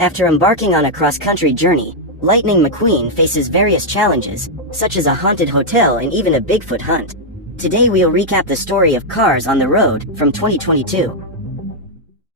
After embarking on a cross-country journey, Lightning McQueen faces various challenges, such as a haunted hotel and even a Bigfoot hunt. Today we'll recap the story of Cars on the Road from 2022.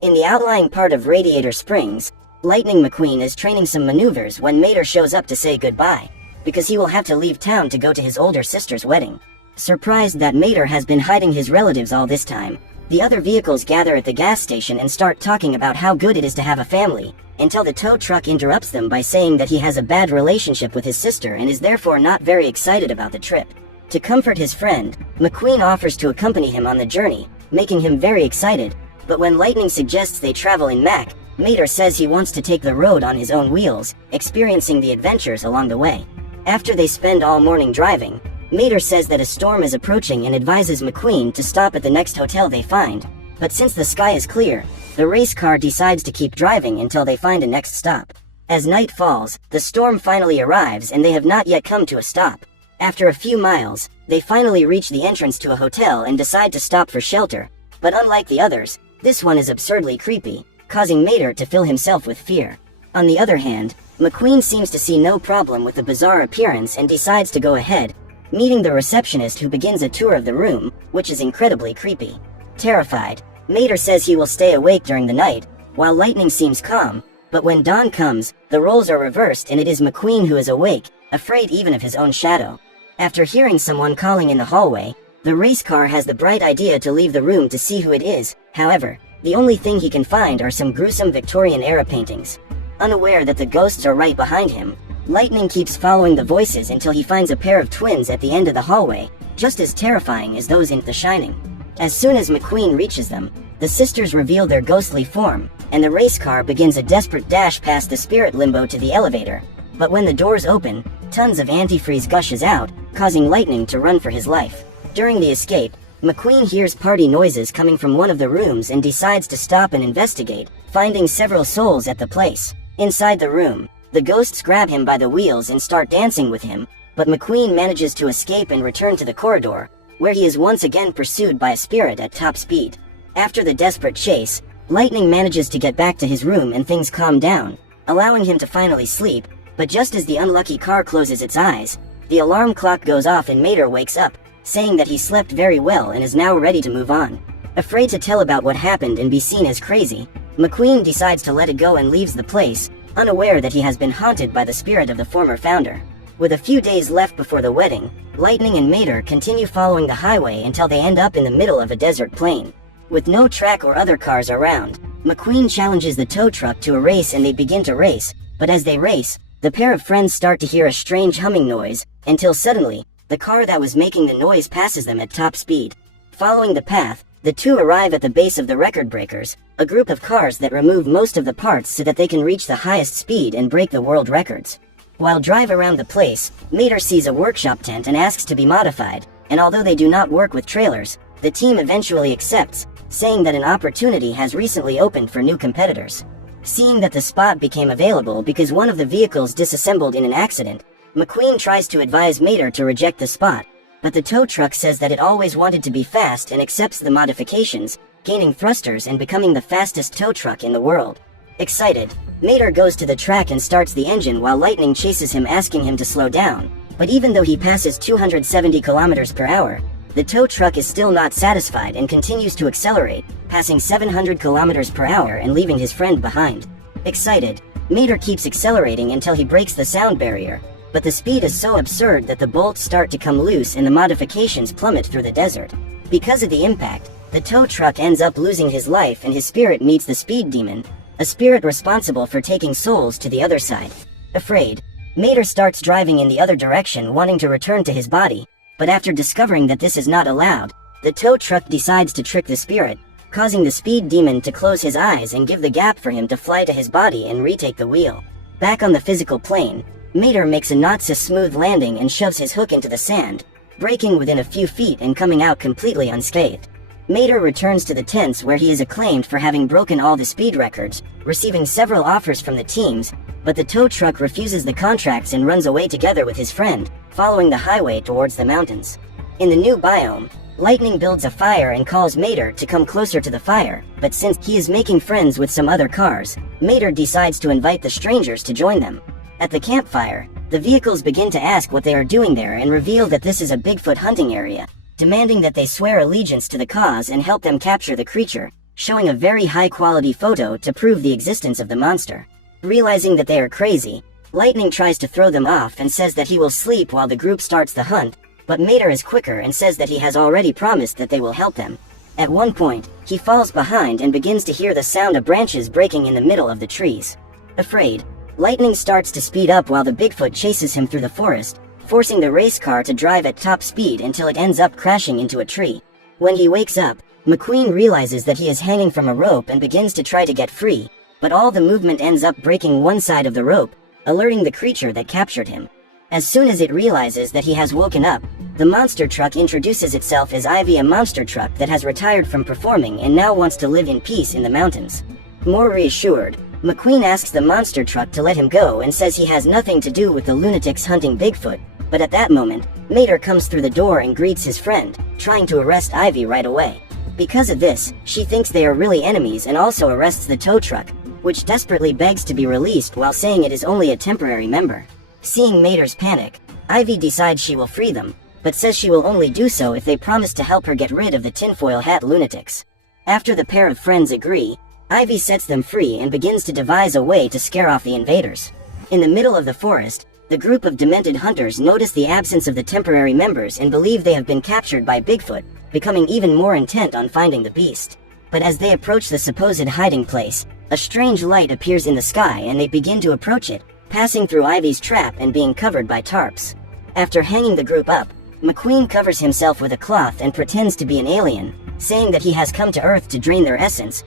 In the outlying part of Radiator Springs, Lightning McQueen is training some maneuvers when Mater shows up to say goodbye, because he will have to leave town to go to his older sister's wedding. Surprised that Mater has been hiding his relatives all this time, the other vehicles gather at the gas station and start talking about how good it is to have a family, until the tow truck interrupts them by saying that he has a bad relationship with his sister and is therefore not very excited about the trip. To comfort his friend, McQueen offers to accompany him on the journey, making him very excited, but when Lightning suggests they travel in Mac, Mater says he wants to take the road on his own wheels, experiencing the adventures along the way. After they spend all morning driving, Mater says that a storm is approaching and advises McQueen to stop at the next hotel they find, but since the sky is clear, the race car decides to keep driving until they find a next stop. As night falls, the storm finally arrives and they have not yet come to a stop. After a few miles, they finally reach the entrance to a hotel and decide to stop for shelter, but unlike the others, this one is absurdly creepy, causing Mater to fill himself with fear. On the other hand, McQueen seems to see no problem with the bizarre appearance and decides to go ahead, meeting the receptionist who begins a tour of the room, which is incredibly creepy. Terrified, Mater says he will stay awake during the night, while Lightning seems calm, but when dawn comes, the roles are reversed and it is McQueen who is awake, afraid even of his own shadow. After hearing someone calling in the hallway, the race car has the bright idea to leave the room to see who it is. However, the only thing he can find are some gruesome Victorian-era paintings. Unaware that the ghosts are right behind him, Lightning keeps following the voices until he finds a pair of twins at the end of the hallway, just as terrifying as those in The Shining. As soon as McQueen reaches them, the sisters reveal their ghostly form, and the race car begins a desperate dash past the spirit limbo to the elevator. But when the doors open, tons of antifreeze gushes out, causing Lightning to run for his life. During the escape, McQueen hears party noises coming from one of the rooms and decides to stop and investigate, finding several souls at the place. Inside the room, the ghosts grab him by the wheels and start dancing with him, but McQueen manages to escape and return to the corridor, where he is once again pursued by a spirit at top speed. After the desperate chase, Lightning manages to get back to his room and things calm down, allowing him to finally sleep, but just as the unlucky car closes its eyes, the alarm clock goes off and Mater wakes up, saying that he slept very well and is now ready to move on. Afraid to tell about what happened and be seen as crazy, McQueen decides to let it go and leaves the place, unaware that he has been haunted by the spirit of the former founder. With a few days left before the wedding, Lightning and Mater continue following the highway until they end up in the middle of a desert plain. With no track or other cars around, McQueen challenges the tow truck to a race and they begin to race, but as they race, the pair of friends start to hear a strange humming noise, until suddenly, the car that was making the noise passes them at top speed. Following the path, the two arrive at the base of the record breakers, a group of cars that remove most of the parts so that they can reach the highest speed and break the world records. While drive around the place, Mater sees a workshop tent and asks to be modified, and although they do not work with trailers, the team eventually accepts, saying that an opportunity has recently opened for new competitors. Seeing that the spot became available because one of the vehicles disassembled in an accident, McQueen tries to advise Mater to reject the spot, but the tow truck says that it always wanted to be fast and accepts the modifications, gaining thrusters and becoming the fastest tow truck in the world. Excited, Mater goes to the track and starts the engine while Lightning chases him, asking him to slow down, but even though he passes 270 kilometers per hour, the tow truck is still not satisfied and continues to accelerate, passing 700 kilometers per hour and leaving his friend behind. Excited, Mater keeps accelerating until he breaks the sound barrier, but the speed is so absurd that the bolts start to come loose and the modifications plummet through the desert. Because of the impact, the tow truck ends up losing his life and his spirit meets the speed demon, a spirit responsible for taking souls to the other side. Afraid, Mater starts driving in the other direction, wanting to return to his body, but after discovering that this is not allowed, the tow truck decides to trick the spirit, causing the speed demon to close his eyes and give the gap for him to fly to his body and retake the wheel. Back on the physical plane, Mater makes a not-so-smooth landing and shoves his hook into the sand, breaking within a few feet and coming out completely unscathed. Mater returns to the tents where he is acclaimed for having broken all the speed records, receiving several offers from the teams, but the tow truck refuses the contracts and runs away together with his friend, following the highway towards the mountains. In the new biome, Lightning builds a fire and calls Mater to come closer to the fire, but since he is making friends with some other cars, Mater decides to invite the strangers to join them. At the campfire, the vehicles begin to ask what they are doing there and reveal that this is a Bigfoot hunting area, demanding that they swear allegiance to the cause and help them capture the creature, showing a very high-quality photo to prove the existence of the monster. Realizing that they are crazy, Lightning tries to throw them off and says that he will sleep while the group starts the hunt, but Mater is quicker and says that he has already promised that they will help them. At one point, he falls behind and begins to hear the sound of branches breaking in the middle of the trees. Afraid, Lightning starts to speed up while the Bigfoot chases him through the forest, forcing the race car to drive at top speed until it ends up crashing into a tree. When he wakes up, McQueen realizes that he is hanging from a rope and begins to try to get free, but all the movement ends up breaking one side of the rope, alerting the creature that captured him. As soon as it realizes that he has woken up, the monster truck introduces itself as Ivy, a monster truck that has retired from performing and now wants to live in peace in the mountains. More reassured, McQueen asks the monster truck to let him go and says he has nothing to do with the lunatics hunting Bigfoot, but at that moment, Mater comes through the door and greets his friend, trying to arrest Ivy right away. Because of this, she thinks they are really enemies and also arrests the tow truck, which desperately begs to be released while saying it is only a temporary member. Seeing Mater's panic, Ivy decides she will free them, but says she will only do so if they promise to help her get rid of the tinfoil hat lunatics. After the pair of friends agree, Ivy sets them free and begins to devise a way to scare off the invaders. In the middle of the forest, the group of demented hunters notice the absence of the temporary members and believe they have been captured by Bigfoot, becoming even more intent on finding the beast. But as they approach the supposed hiding place, a strange light appears in the sky and they begin to approach it, passing through Ivy's trap and being covered by tarps. After hanging the group up, McQueen covers himself with a cloth and pretends to be an alien, saying that he has come to Earth to drain their essence.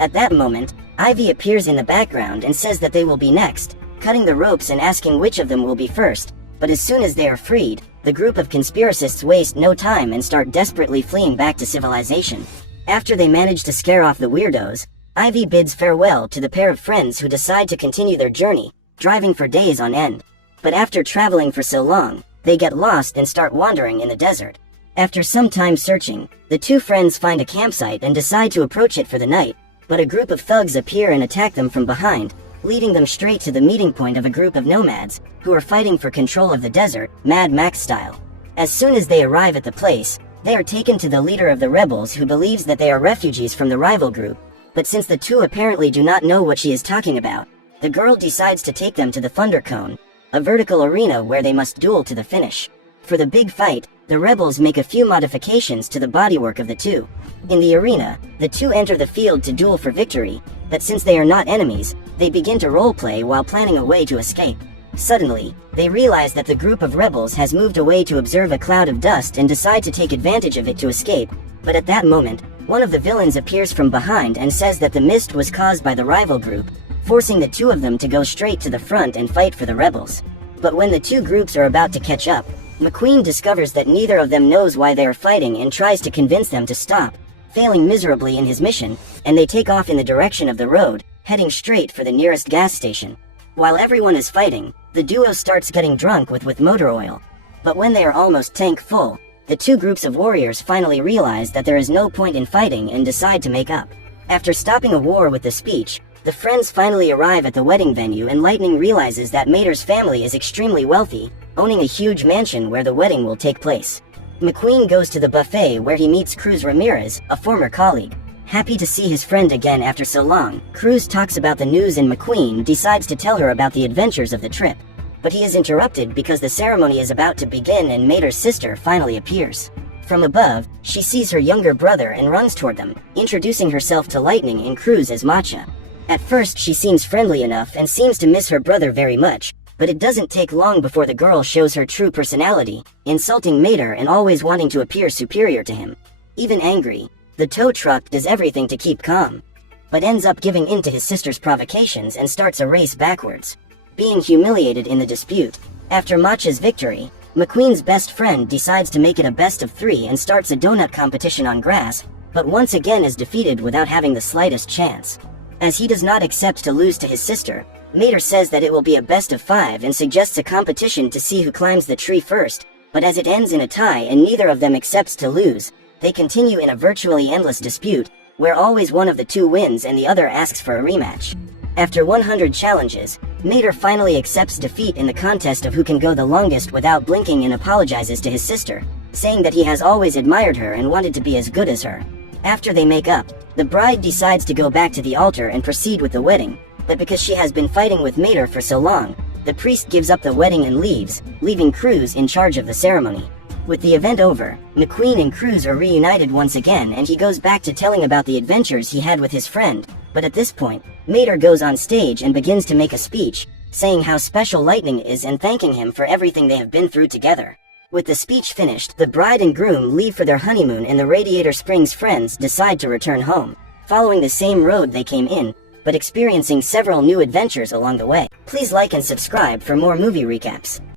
At that moment, Ivy appears in the background and says that they will be next, cutting the ropes and asking which of them will be first, but as soon as they are freed, the group of conspiracists waste no time and start desperately fleeing back to civilization. After they manage to scare off the weirdos, Ivy bids farewell to the pair of friends who decide to continue their journey, driving for days on end. But after traveling for so long, they get lost and start wandering in the desert. After some time searching, the two friends find a campsite and decide to approach it for the night, but a group of thugs appear and attack them from behind, leading them straight to the meeting point of a group of nomads, who are fighting for control of the desert, Mad Max style. As soon as they arrive at the place, they are taken to the leader of the rebels who believes that they are refugees from the rival group, but since the two apparently do not know what she is talking about, the girl decides to take them to the Thunder Cone, a vertical arena where they must duel to the finish. For the big fight, the rebels make a few modifications to the bodywork of the two. In the arena, the two enter the field to duel for victory, but since they are not enemies, they begin to roleplay while planning a way to escape. Suddenly, they realize that the group of rebels has moved away to observe a cloud of dust and decide to take advantage of it to escape, but at that moment, one of the villains appears from behind and says that the mist was caused by the rival group, forcing the two of them to go straight to the front and fight for the rebels. But when the two groups are about to catch up, McQueen discovers that neither of them knows why they are fighting and tries to convince them to stop, failing miserably in his mission, and they take off in the direction of the road, heading straight for the nearest gas station. While everyone is fighting, the duo starts getting drunk with motor oil. But when they are almost tank full, the two groups of warriors finally realize that there is no point in fighting and decide to make up. After stopping a war with the speech, the friends finally arrive at the wedding venue and Lightning realizes that Mater's family is extremely wealthy, owning a huge mansion where the wedding will take place. McQueen goes to the buffet where he meets Cruz Ramirez, a former colleague. Happy to see his friend again after so long, Cruz talks about the news and McQueen decides to tell her about the adventures of the trip. But he is interrupted because the ceremony is about to begin and Mater's sister finally appears. From above, she sees her younger brother and runs toward them, introducing herself to Lightning and Cruz as Matcha. At first she seems friendly enough and seems to miss her brother very much, but it doesn't take long before the girl shows her true personality, insulting Mater and always wanting to appear superior to him. Even angry, the tow truck does everything to keep calm, but ends up giving in to his sister's provocations and starts a race backwards, being humiliated in the dispute. After Matcha's victory, McQueen's best friend decides to make it a best of 3 and starts a donut competition on grass, but once again is defeated without having the slightest chance. As he does not accept to lose to his sister, Mater says that it will be a best of 5 and suggests a competition to see who climbs the tree first, but as it ends in a tie and neither of them accepts to lose, They continue in a virtually endless dispute, where always one of the two wins and the other asks for a rematch. After 100 challenges, Mater finally accepts defeat in the contest of who can go the longest without blinking and apologizes to his sister, saying that he has always admired her and wanted to be as good as her. After they make up, the bride decides to go back to the altar and proceed with the wedding, but because she has been fighting with Mater for so long, the priest gives up the wedding and leaves, leaving Cruz in charge of the ceremony. With the event over, McQueen and Cruz are reunited once again, and he goes back to telling about the adventures he had with his friend, but at this point, Mater goes on stage and begins to make a speech, saying how special Lightning is and thanking him for everything they have been through together. With the speech finished, the bride and groom leave for their honeymoon and the Radiator Springs friends decide to return home, following the same road they came in, but experiencing several new adventures along the way. Please like and subscribe for more movie recaps.